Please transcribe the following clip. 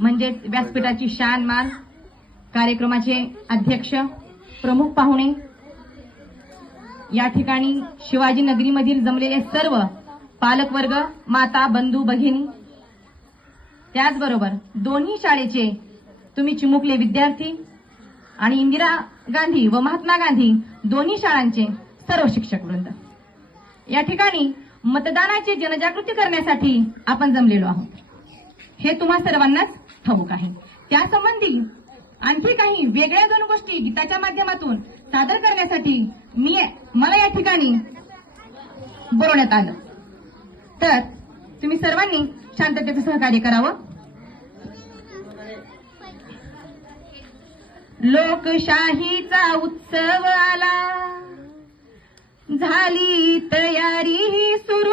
म्हणजेच व्यासपीठाची शान मान, कार्यक्रमाचे अध्यक्ष, प्रमुख पाहुणे, या ठिकाणी शिवाजीनगरीमधील जमलेले सर्व पालकवर्ग, माता, बंधू, भगिनी, त्याचबरोबर दोन्ही शाळेचे तुम्ही चिमुकले विद्यार्थी आणि इंदिरा गांधी व महात्मा गांधी दोन्ही शाळांचे सर्व शिक्षक वृंद, या ठिकाणी मतदानाची जनजागृती करण्यासाठी आपण जमलेलो आहोत, हे तुम्हा सर्वांनाच ठाऊक आहे. त्यासंबंधी आणखी काही वेगळ्या दोन गोष्टी गीताच्या माध्यमातून सादर करण्यासाठी मला या ठिकाणी बोलवण्यात आलं. तर तुम्ही सर्वांनी शांततेचं सहकार्य करावं. लोकशाहीचा उत्सव आला, झाली तयारी सुरू,